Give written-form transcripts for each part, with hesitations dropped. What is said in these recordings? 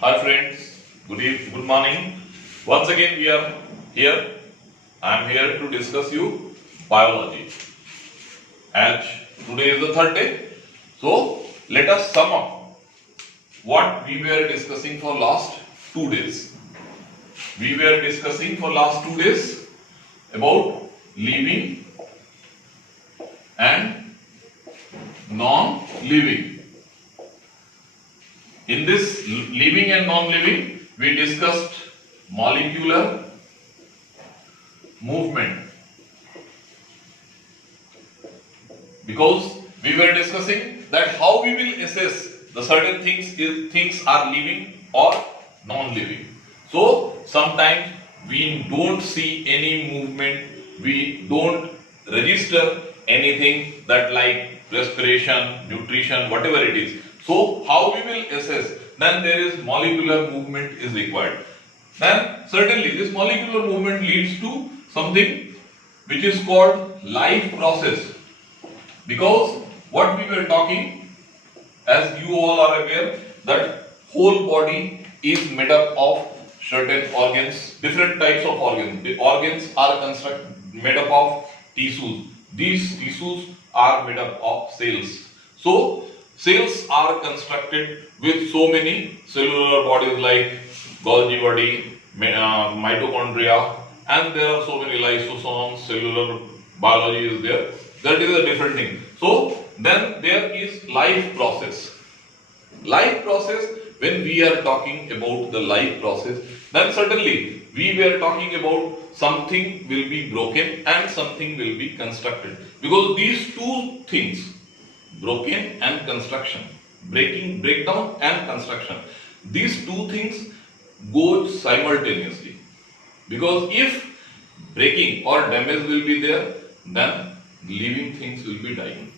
Hi friends, good morning. Once again we are here. I am here to discuss you biology. As today is the third day, so let us sum up what we were discussing for last 2 days. We were discussing for last 2 days about living and non-living. In this living and non-living, we discussed molecular movement, because we were discussing that how we will assess the certain things are living or non-living. So sometimes we don't see any movement, we don't register anything that like respiration, nutrition, whatever it is. So how we will assess? Then there is molecular movement is required. Then certainly this molecular movement leads to something which is called life process. Because what we were talking, as you all are aware, that whole body is made up of certain organs, different types of organs. The organs are made up of tissues. These tissues are made up of cells. So cells are constructed with so many cellular bodies like Golgi body, mitochondria, and there are so many lysosomes, cellular biology is there. That is a different thing. So then there is life process. Life process, when we are talking about the life process, then certainly we were talking about something will be broken and something will be constructed. Because these two things, broken and construction, breakdown and construction, these two things go simultaneously. Because if breaking or damage will be there, then living things will be dying.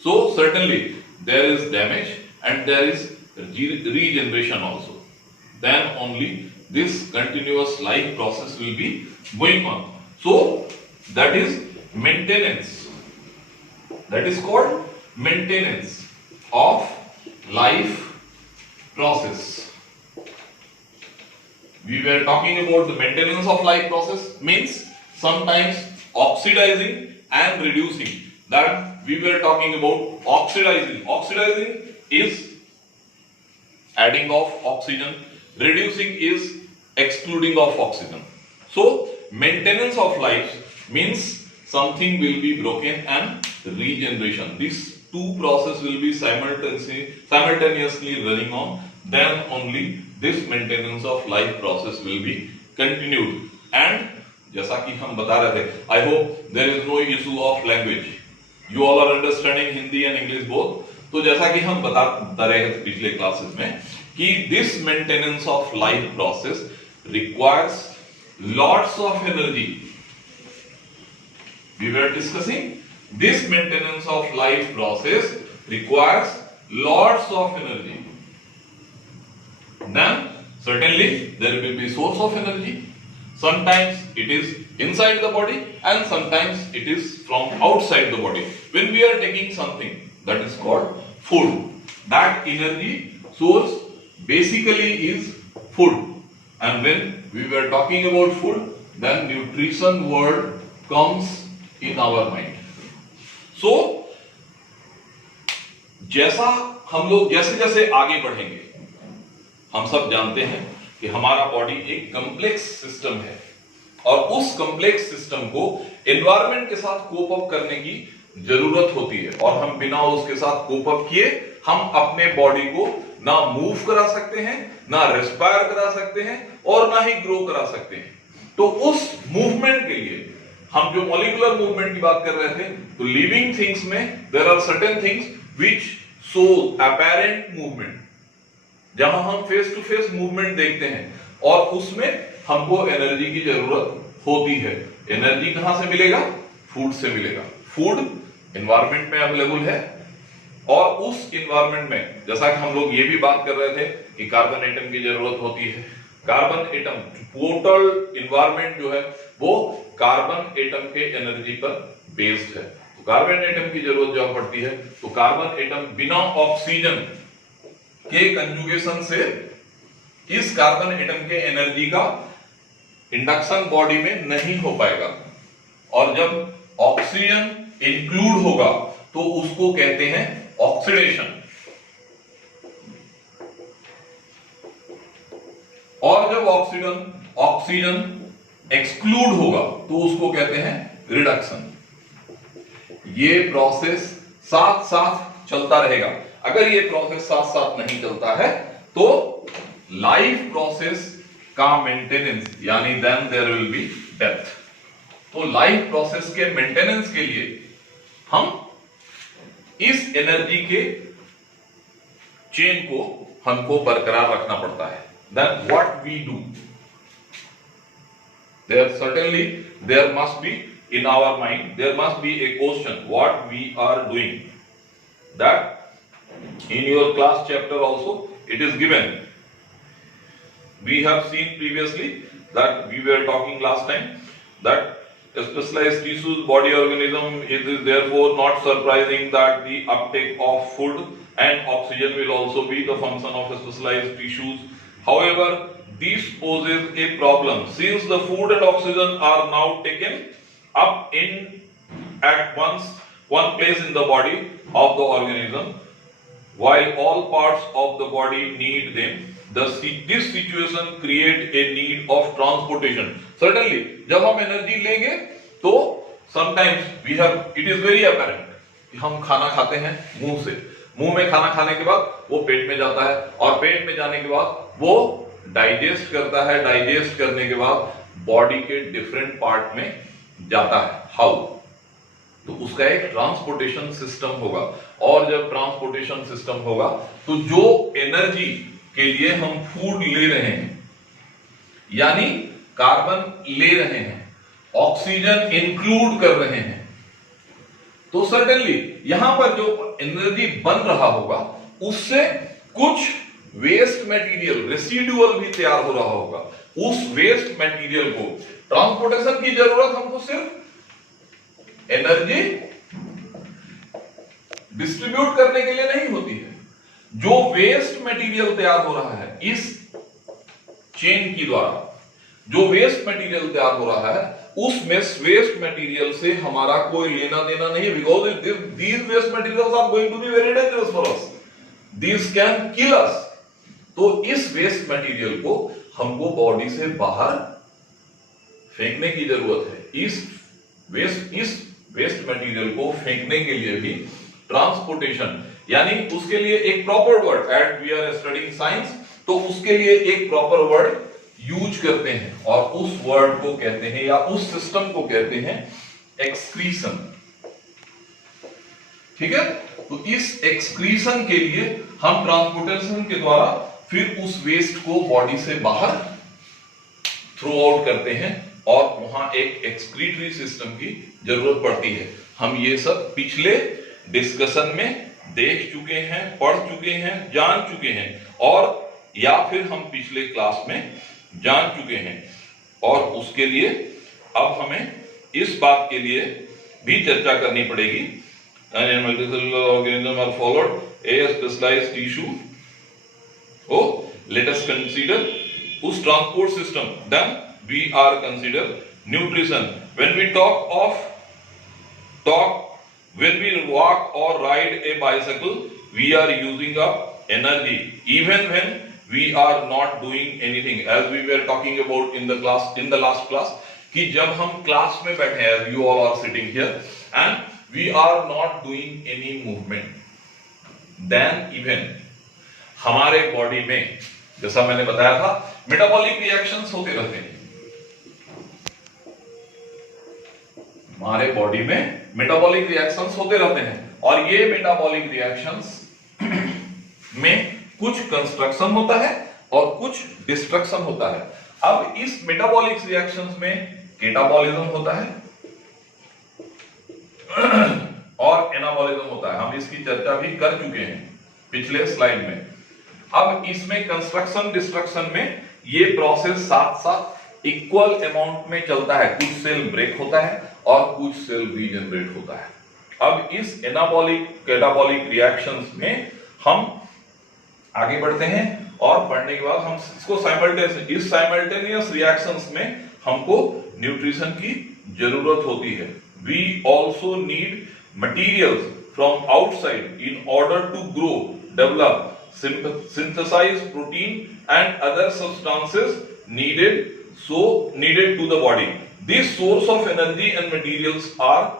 So certainly there is damage and there is regeneration also. Then only this continuous life process will be going on. So that is maintenance. That is called maintenance of life process. We were talking about the maintenance of life process, means sometimes oxidizing and reducing. That we were talking about oxidizing. Oxidizing is adding of oxygen, reducing is excluding of oxygen. So maintenance of life means something will be broken and regeneration. These two processes will be simultaneously running on. Then only this maintenance of life process will be continued. And जैसा कि हम बता रहे थे, I hope there is no issue of language. You all are understanding Hindi and English both. तो जैसा कि हम बता रहे थे पिछले क्लासेस में कि this maintenance of life process requires lots of energy. We were discussing this maintenance of life process requires lots of energy. Then certainly there will be source of energy. Sometimes it is inside the body and sometimes it is from outside the body. When we are taking something that is called food, that energy source basically is food. And when we were talking about food, then nutrition word comes in our mind. So जैसा हम लोग जैसे जैसे आगे बढ़ेंगे, हम सब जानते हैं कि हमारा बॉडी एक कॉम्प्लेक्स सिस्टम है और उस कॉम्प्लेक्स सिस्टम को एनवायरनमेंट के साथ कोप अप करने की जरूरत होती है और हम बिना उसके साथ कोप अप किए हम अपने बॉडी को ना मूव करा सकते हैं, ना रेस्पायर करा सकते हैं और ना ही ग्रो करा सकते हैं. तो उस मूवमेंट के लिए हम जो मॉलिक्यूलर मूवमेंट की बात कर रहे थे, तो लिविंग थिंग्स में there are certain things which show apparent movement, जहां हम फेस टू फेस मूवमेंट देखते हैं और उसमें हमको एनर्जी की जरूरत होती है. एनर्जी कहां से मिलेगा? फूड से मिलेगा. फूड एनवायरनमेंट में अवेलेबल है और उस एनवायरनमेंट में जैसा कि हम लोग ये भी बात कर रहे थे कि कार्बन एटम की जरूरत होती है. कार्बन एटम टोटल एनवायरनमेंट जो है वो कार्बन एटम के एनर्जी पर बेस्ड है. तो कार्बन एटम की जरूरत जब पड़ती है तो कार्बन एटम बिना ऑक्सीजन के कंजुगेशन से इस कार्बन एटम के एनर्जी का इंडक्शन बॉडी में नहीं हो पाएगा। और जब ऑक्सीजन इंक्लूड होगा तो उसको कहते हैं ऑक्सीडेशन। और जब ऑक्सीजन एक्सक्लूड होगा तो उसको कहते हैं रिडक्शन। ये प्रोसेस साथ साथ चलता रहेगा। अगर ये प्रोसेस साथ साथ नहीं चलता है तो लाइफ प्रोसेस का मेंटेनेंस यानी then there will be death. तो लाइफ प्रोसेस के मेंटेनेंस के लिए हम इस एनर्जी के चेन को हमको बरकरार रखना पड़ता है। Then what we do? There must be in our mind, there must be a question what we are doing. That in your class chapter also it is given. We have seen previously that we were talking last time that a specialized tissues body organism, it is therefore not surprising that the uptake of food and oxygen will also be the function of specialized tissues. However, this poses a problem since the food and oxygen are now taken up at one place in the body of the organism, while all parts of the body need them. This situation create a need of transportation. Certainly, जब हम energy लेंगे तो sometimes we have, it is very apparent कि हम खाना खाते हैं मुंह में खाना खाने के बाद वो पेट में जाता है और पेट में जाने के बाद वो डाइजेस्ट करता है, डाइजेस्ट करने के बाद बॉडी के डिफरेंट पार्ट में जाता है। हाउ? तो उसका एक ट्रांसपोर्टेशन सिस्टम होगा। और जब ट्रांसपोर्टेशन सिस्टम होगा तो जो एनर्जी के लिए हम फूड ले रहे हैं यानी कार्बन ले रहे हैं, ऑक्सीजन इंक्लूड कर रहे हैं, तो सर्टेनली यहां पर जो एनर्जी बन रहा होगा उससे कुछ वेस्ट मटेरियल रेसिडुअल भी तैयार हो रहा होगा। उस वेस्ट मटेरियल को ट्रांसपोर्टेशन की जरूरत हमको सिर्फ एनर्जी डिस्ट्रीब्यूट करने के लिए नहीं होती है। जो वेस्ट मटेरियल तैयार हो रहा है इस चेन की द्वारा, जो वेस्ट मटेरियल तैयार हो रहा है उस वेस्ट मटेरियल से हमारा कोई लेना देना नहीं है, because these waste materials are going to be very dangerous for us, these can kill us. तो इस वेस्ट मटेरियल को हमको बॉडी से बाहर फेंकने की जरूरत है। इस वेस्ट मटेरियल को फेंकने के लिए भी ट्रांसपोर्टेशन यानी उसके लिए एक proper word, at we are studying science, तो उसके लिए एक प्रॉपर वर्ड यूज करते हैं और उस वर्ड को कहते हैं या उस सिस्टम को कहते हैं एक्सक्रीशन। ठीक है, तो इस एक्सक्रीशन के लिए हम ट्रांसपोर्टेशन के द्वारा फिर उस वेस्ट को बॉडी से बाहर थ्रो आउट करते हैं और वहां एक एक्सक्रीटरी सिस्टम की जरूरत पड़ती है। हम ये सब पिछले डिस्कशन में देख चुके हैं, पढ़ चुके हैं, जान चुके हैं, और या फिर हम पिछले क्लास में जान चुके हैं। और उसके लिए अब हमें इस बात के लिए भी चर्चा करनी पड़ेगी, multicellular organism are followed a specialised tissue. Oh, let us consider उस transport system, then we are consider nutrition. When we when we walk or ride a bicycle, we are using up energy even when we are not doing anything, as we were talking about in the last class, कि जब हम class में बैठे हैं, you all are sitting here and we are not doing any movement, then even हमारे body में, जैसा मैंने बताया था, मेटाबॉलिक रिएक्शंस होते रहते हैं। हमारे बॉडी में मेटाबॉलिक रिएक्शंस होते रहते हैं और ये मेटाबॉलिक रिएक्शंस में कुछ कंस्ट्रक्शन होता है और कुछ डिस्ट्रक्शन होता है। अब इस मेटाबॉलिक रिएक्शंस में कैटाबॉलिज्म होता है और एनाबॉलिज्म होता है। हम इसकी चर्चा भी कर चुके हैं पिछले स्लाइड में। अब इसमें कंस्ट्रक्शन डिस्ट्रक्शन में ये प्रोसेस साथ साथ इक्वल अमाउंट में चलता है। कुछ सेल ब्रेक होता है और कुछ सेल रीजनरेट होता है। अब इस एनाबॉलिक कैटाबॉलिक रिएक्शंस में हम आगे बढ़ते हैं और बढ़ने के बाद हम इसको इस साइमल्टेनियस रिएक्शंस में हमको न्यूट्रिशन की जरूरत होती है. We also need materials from outside in order to grow, develop, synthesize protein and other substances needed to the body. This source of energy and materials are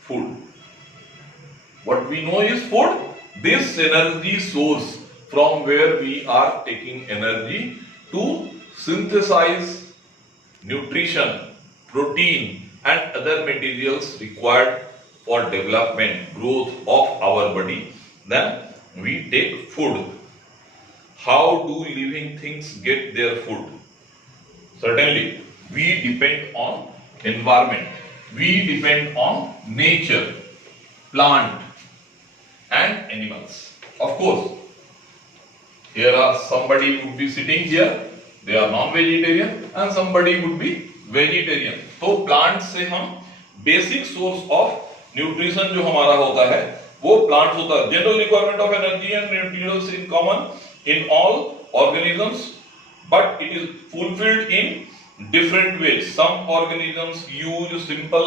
food. What we know is food. This energy source from where we are taking energy to synthesize nutrition, protein and other materials required for development, growth of our body. Then we take food. How do living things get their food? Certainly, we depend on environment. We depend on nature, plant and animals. Of course, here are somebody would be sitting here, they are non-vegetarian and somebody would be vegetarian. तो plant से हम basic source of nutrition जो हमारा होता है वो plant होता है. General requirement of energy and nutrients in common in all organisms, but it is fulfilled in different ways. Some organisms use simple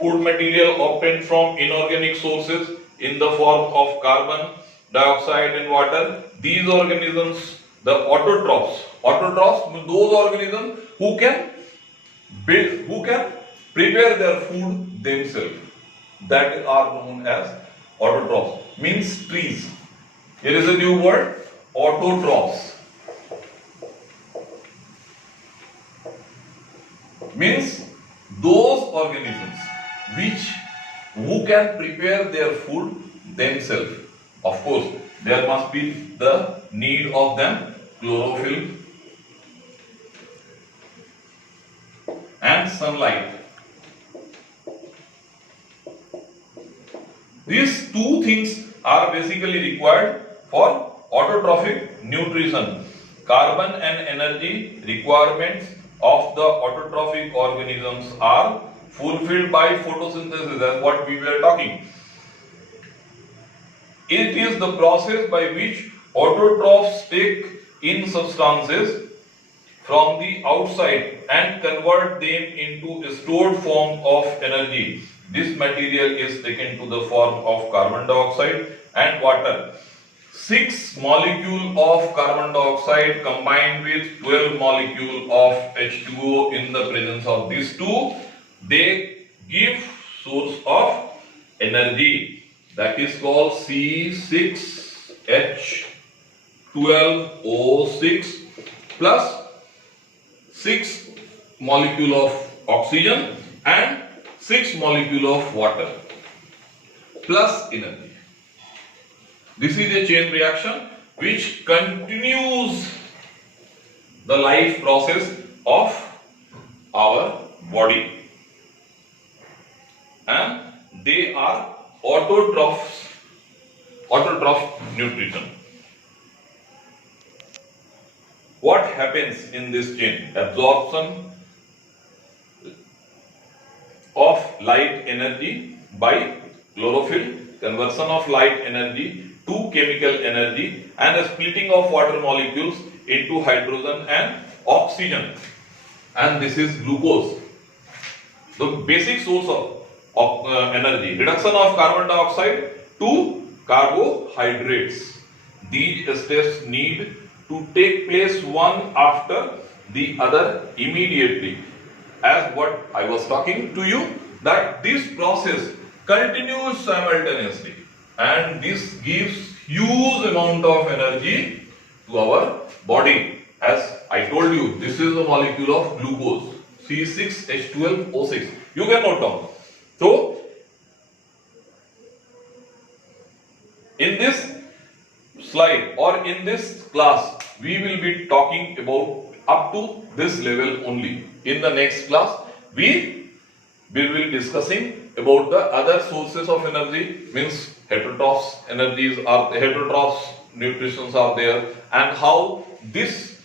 food material obtained from inorganic sources in the form of carbon dioxide and water. These organisms, the autotrophs mean those organisms who can prepare their food themselves, that are known as autotrophs, means trees. Here is a new word, autotrophs, means those organisms who can prepare their food themselves. Of course, there must be the need of them chlorophyll and sunlight. These two things are basically required for autotrophic nutrition. Carbon and energy requirements of the autotrophic organisms are fulfilled by photosynthesis. That's what we were talking. It is the process by which autotrophs take in substances from the outside and convert them into a stored form of energy. This material is taken to the form of carbon dioxide and water. 6 molecules of carbon dioxide combined with 12 molecules of H2O in the presence of these two, they give source of energy, that is called C6H12O6 plus 6 molecule of oxygen and 6 molecule of water plus energy. This is a chain reaction which continues the life process of our body, and they are autotroph nutrition. What happens in this chain? Absorption of light energy by chlorophyll, conversion of light energy to chemical energy, and a splitting of water molecules into hydrogen and oxygen, and this is glucose. The basic source of energy, reduction of carbon dioxide to carbohydrates. These steps need to take place one after the other immediately. As what I was talking to you, that this process continues simultaneously, and this gives huge amount of energy to our body. As I told you, this is the molecule of glucose, C6H12O6. You can note down. So, in this slide or in this class, we will be talking about up to this level only. In the next class, we will be discussing about the other sources of energy, means heterotrophs nutritions are there, and how this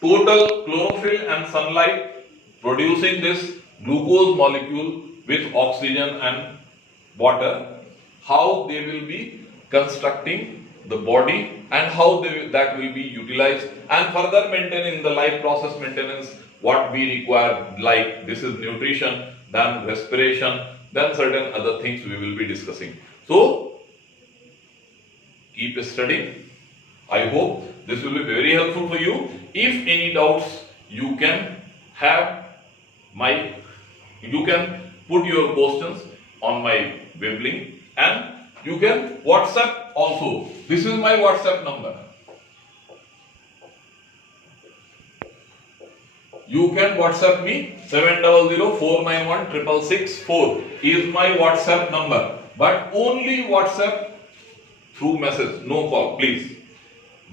total chlorophyll and sunlight producing this glucose molecule with oxygen and water, how they will be constructing the body and how that will be utilized, and further maintaining the life process maintenance, what we require, like this is nutrition, then respiration, then certain other things we will be discussing. So keep studying. I hope this will be very helpful for you. If any doubts, you can put your questions on my web link, and you can WhatsApp also. This is my WhatsApp number. You can WhatsApp me 700-491-66664 is my WhatsApp number. But only WhatsApp through message, no call, please.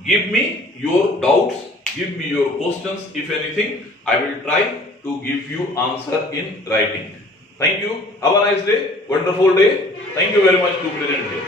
Give me your doubts, give me your questions. If anything, I will try to give you answer in writing. Thank you. Have a nice day, wonderful day. Thank you very much to present here.